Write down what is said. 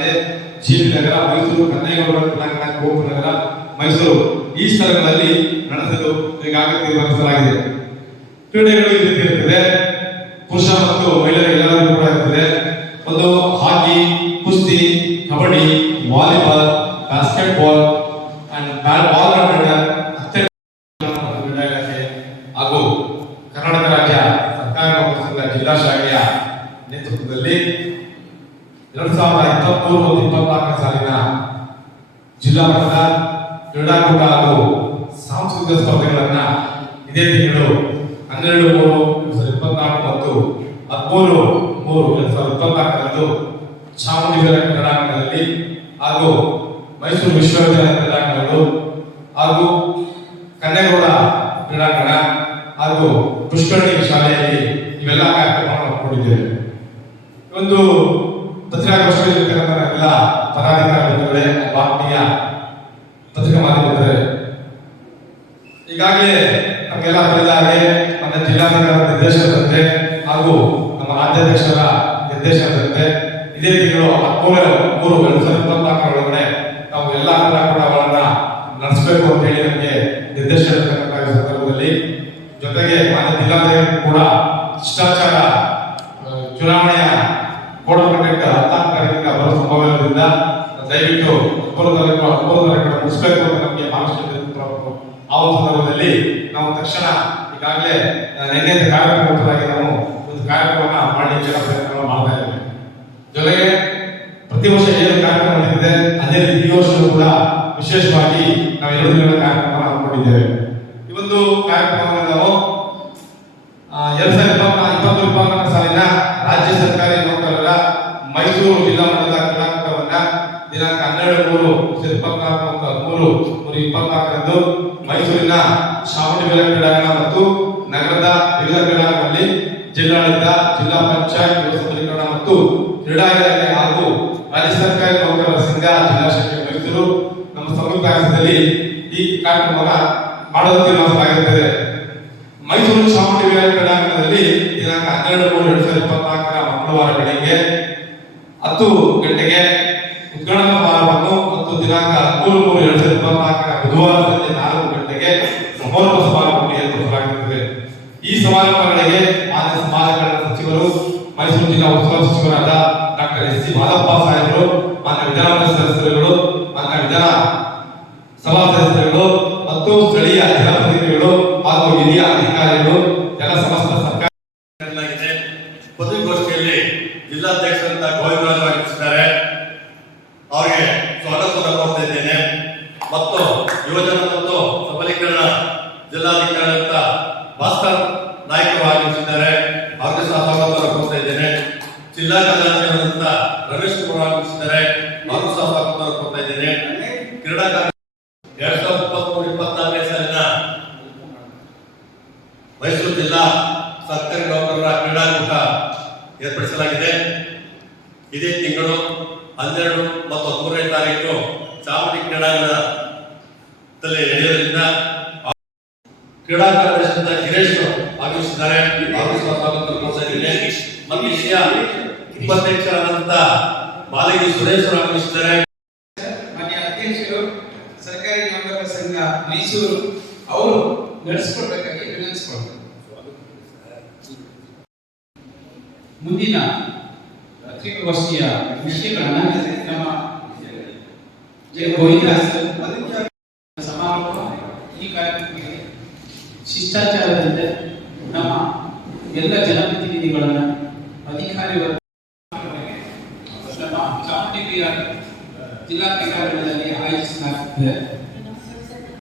ಶಾಲೆ, ಜಿಬಿ ನಗರ, ಮೈಸೂರು, ಕನ್ನೇಗೌಡ ಕ್ರೀಡಾಂಗಣ, ಗೋಪುರ ನಗರ, ಮೈಸೂರು ಈ ಸ್ಥಳಗಳಲ್ಲಿ ನಡೆಸಲು ಈಗಾಗಲೇ ತೀರ್ಮಾನಿಸಲಾಗಿದೆ. ಕ್ರೀಡೆಗಳು ಈ ರೀತಿ ಇರುತ್ತದೆ. ಪುರುಷ ಮತ್ತು ಮಹಿಳೆಯರು ಎಲ್ಲರಿಗೂ ಕೂಡ ಇರುತ್ತದೆ. ಒಂದು ಹಾಕಿ, ಕುಸ್ತಿ, kabaddi, volleyball, basketball and ball badminton ಹಾಗೂ ಕರ್ನಾಟಕ ರಾಜ್ಯ ಸರ್ಕಾರಿ ನೌಕರರ ಸಂಘ ಜಿಲ್ಲಾ ಶಾಖೆಯ ನೇತೃತ್ವದಲ್ಲಿ 2023-24 ಸಾಲಿನ ಜಿಲ್ಲಾ ಮಟ್ಟದ ಕ್ರೀಡಾಕೂಟ ಹಾಗೂ ಸಾಂಸ್ಕೃತಿಕ ಸ್ಪರ್ಧೆಗಳನ್ನ ಇದೇ ತಿಂಗಳು 12/3/2024 ಮತ್ತು 13/3/2024 ಚಾಮುಂಡಿಬೆಲೆ ಕ್ರೀಡಾಂಗಣದಲ್ಲಿ ಹಾಗೂ ಮೈಸೂರು ವಿಶ್ವವಿದ್ಯಾಲಯ ಕ್ರೀಡಾಂಗಣಗಳು ಹಾಗೂ ಕನ್ನೇಗೌಡ ಕ್ರೀಡಾಂಗಣ ಹಾಗೂ ಪುಷ್ಕರಣಿ ಶಾಲೆಯಲ್ಲಿ ಇವೆಲ್ಲ ಕಾರ್ಯಕ್ರಮಗಳನ್ನು ಹಮ್ಮಿಕೊಂಡಿದ್ದೇವೆ. ಒಂದು ಪತ್ರಿಕಾಗೋಷ್ಠಿಯಲ್ಲಿ ಎಲ್ಲ ಪದಾಧಿಕಾರಿಗಳೇ, ಆತ್ಮೀಯ ಪತ್ರಿಕಾ ಮಾಧ್ಯಮದವರೇ, ಈಗಾಗಲೇ ನಮಗೆಲ್ಲ ತಿಳಿದ ಹಾಗೆ ನಮ್ಮ ಜಿಲ್ಲಾಧಿಕಾರಿ ನಿರ್ದೇಶನದಂತೆ ಹಾಗೂ ನಮ್ಮ ರಾಜ್ಯಾಧ್ಯಕ್ಷರ ನಿರ್ದೇಶನದಂತೆ ಇದೇ ತಿಂಗಳು 13/3/2024 ಒಳಗಡೆ ನಾವು ಎಲ್ಲ ಕ್ರೀಡಾಕೂಟಗಳನ್ನ ನಡೆಸಬೇಕು ಅಂತ ಹೇಳಿ ನಮಗೆ ನಿರ್ದೇಶನ ಸಂದರ್ಭದಲ್ಲಿ ಜೊತೆಗೆ ಮಾನ್ಯ ಜಿಲ್ಲಾಧಿಕಾರಿ ಕೂಡ ಶಿಷ್ಟಾಚಾರ ಚುನಾವಣೆಯ ಕೋಡ್ ಆಫ್ ಕಂಡಕ್ಟ್ 14 ತಾರೀಕಿಗೆ ಬರುವ ಸಂಭವ ಇರೋದ್ರಿಂದ ದಯವಿಟ್ಟು 13 ತಾರೀಕು ಮುಗಿಸಬೇಕು ಅಂತ ನಮಗೆ ಮಾರ್ಗದರ್ಶನ. ಆ ಒಂದು ಸಂದರ್ಭದಲ್ಲಿ ನಾವು ತಕ್ಷಣ ಈಗಾಗಲೇ ನಿನ್ನೆ ಕಾರ್ಯಕ್ರಮವಾಗಿ ನಾವು ಒಂದು ಕಾರ್ಯಕ್ರಮವನ್ನು ಮಾಡಲಿಕ್ಕೆ ಪ್ರಯತ್ನ ಮಾಡ್ತಾ ಇದ್ದೇವೆ. ಜೊತೆಗೆ ಪ್ರತಿ ವರ್ಷ ಏನು ಕಾರ್ಯಕ್ರಮ ನಡೆದಿದೆ ಅದೇ ರೀತಿ ಈ ವರ್ಷವೂ ಕೂಡ ವಿಶೇಷವಾಗಿ ನಾವು 2 ದಿನಗಳ ಕಾರ್ಯಕ್ರಮ ಹಮ್ಮಿಕೊಂಡಿದ್ದೇವೆ. ಈ ಒಂದು ಕಾರ್ಯಕ್ರಮವನ್ನು ನಾವು 2023-24 ಸಾಲಿನ ರಾಜ್ಯ ಸರ್ಕಾರಿ ನೌಕರರ ಮೈಸೂರು ಜಿಲ್ಲಾ ಮಟ್ಟದ ಕ್ರೀಡಾಕೂಟವನ್ನ ದಿನಾಂಕ 12/3/2024 ಮತ್ತು 13/3/2024 ಮೈಸೂರಿನ ಚಾಮುಂಡಿಬೆಲೆ ಕ್ರೀಡಾಂಗಣ ಮತ್ತು ನಗರದ ವಿವಿಧ ಕ್ರೀಡಾಂಗಣಗಳಲ್ಲಿ ಜಿಲ್ಲಾಡಳಿತ, ಜಿಲ್ಲಾ ಪಂಚಾಯತ್, ಯುವ ಸಬಲೀಕರಣ ಮತ್ತು ಕ್ರೀಡಾ ಇಲಾಖೆ ಹಾಗೂ ರಾಜ್ಯ ಸರ್ಕಾರಿ ನೌಕರರ ಸಂಘ ಜಿಲ್ಲಾ ಶಾಖೆ ಮೈಸೂರು ನಮ್ಮ ಸಂಯುಕ್ತ ಆಶ್ರಯದಲ್ಲಿ ಈ ಕಾರ್ಯಕ್ರಮವನ್ನು ಮಾಡಲು ತೀರ್ಮಾನಿಸಲಾಗಿರುತ್ತದೆ. ಮೈಸೂರು ಚಾಮುಂಡಿಬೆಲೆ ಕ್ರೀಡಾಂಗಣದಲ್ಲಿ ದಿನಾಂಕ 12/3/2024 ಮಂಗಳವಾರ ಬೆಳಗ್ಗೆ 10 ಗಂಟೆಗೆ ಉದ್ಘಾಟನಾ ಸಮಾರಂಭವನ್ನು ಮತ್ತು ದಿನಾಂಕ 13/3/2024 ಬುಧವಾರ ಸಂಜೆ 4 ಗಂಟೆಗೆ ಸಮಾರೋಪ ಸಮಾರಂಭವನ್ನು ಏರ್ಪಡಿಸಲಾಗಿರುತ್ತದೆ. ಈ ಸಮಾರಂಭಗಳಿಗೆ ಮಾನ್ಯ ಸಮಾಜ ಕಲ್ಯಾಣ ಸಚಿವರು, ಮೈಸೂರು ಜಿಲ್ಲಾ ಉಸ್ತುವಾರಿ ಸಚಿವರಾದ ಡಾಕ್ಟರ್ ಎಸ್ ಸಿ ಮಾದಪ್ಪ ಸಾಹೇಬರು, ಮಾನ್ಯ ವಿಧಾನಸಭಾ ಸದಸ್ಯರುಗಳು, ಮಾನ್ಯ ವಿಧಾನ ಸಭಾ ಸದಸ್ಯರುಗಳು ಮತ್ತು ಸ್ಥಳೀಯ ಜನಪ್ರತಿನಿಧಿಗಳು ಹಾಗೂ ಹಿರಿಯ ಅಧಿಕಾರಿಗಳು, ಎಲ್ಲ ಸಮಸ್ತ ಸರ್ಕಾರ ಪತ್ರಿಕಾಗೋಷ್ಠಿಯಲ್ಲಿ ಜಿಲ್ಲಾಧ್ಯಕ್ಷರಂತ ಗೋವಿಂದರಾಜ್ ಆಗಿದ್ದಾರೆ. ಅವರಿಗೆ ಸ್ವಾಗತವನ್ನು ಕೋರ್ತಾ ಇದ್ದೇನೆ. ಮತ್ತು ಯುವಜನ ಮತ್ತು ಸಬಲೀಕರಣ ಜಿಲ್ಲಾಧಿಕಾರಿ ಅಂತ ಭಾಸ್ಕರ್ ನಾಯಕರು ಆಗಮಿಸಿದ್ದಾರೆ. ಅವರಿಗೆ ಸಹ ಸ್ವಾಗತವನ್ನು ಕೋರ್ತಾ ಇದ್ದೇನೆ. ಜಿಲ್ಲಾ ಕಾರ್ಯಾಲಯದಂತ ರಮೇಶ್ ಕುಮಾರ್ ಆಗಮಿಸಿದ್ದಾರೆ. ಅವರಿಗೂ ಸಹ ಸ್ವಾಗತವನ್ನು ಕೋರ್ತಾ ಇದ್ದೇನೆ. ಕ್ರೀಡಾ 2023-24 ಸಾಲಿನ ಮೈಸೂರು ಜಿಲ್ಲಾ ಸರ್ಕಾರಿ ನೌಕರರ ಕ್ರೀಡಾಕೂಟ ಏರ್ಪಡಿಸಲಾಗಿದೆ. ಇದೇ ತಿಂಗಳು 12 ಮತ್ತು 13ನೇ ತಾರೀಕು ಚಾಮುಂಡಿ ಕ್ರೀಡಾಂಗಣದಲ್ಲಿ ನಡೆಯೋದ್ರಿಂದ ಕ್ರೀಡಾ ಕಾರ್ಯದರ್ಶಿ ಗಿರೀಶ್ ಆಗಮಿಸಿದ್ದಾರೆ. ಅವರು ಸಹ ಸ್ವಾಗತ ಕೋರ್ತಿದ್ದೇನೆ. ಮತ್ತು ವಿಷಯ ಉಪಾಧ್ಯಕ್ಷರಾದಂತ ಬಾಲಗಿ ಸುರೇಶ್ ಆಗಮಿಸಿದ್ದಾರೆ. ಮಾನ್ಯ ಅಧ್ಯಕ್ಷರು ಸರ್ಕಾರಿ ನೌಕರರ ಸಂಘ ಮೈಸೂರು ಅವರು ನಡೆಸಿಕೊಡ್ಬೇಕಾಗಿ ವಿನಂತಿಸಿಕೊಳ್ತಾರೆ. ಮುಂದಿನ ಪತ್ರಿಕಾಗೋಷ್ಠಿಯ ವಿಷಯಗಳನ್ನು ನಮ್ಮ ಗೋವಿಂದ ಸಮಾರೋಪ ಈ ಕಾರ್ಯಕ್ರಮಕ್ಕೆ ಶಿಷ್ಟಾಚಾರದಂತೆ ನಮ್ಮ ಎಲ್ಲ ಜನಪ್ರತಿನಿಧಿಗಳನ್ನು ಅಧಿಕಾರಿಗಳು ನಮ್ಮ ಚಾಮುಂಡಿ ಜಿಲ್ಲಾಧಿಕಾರಿಗಳಲ್ಲಿ ಆಯೋಜಿಸಲಾಗುತ್ತದೆ.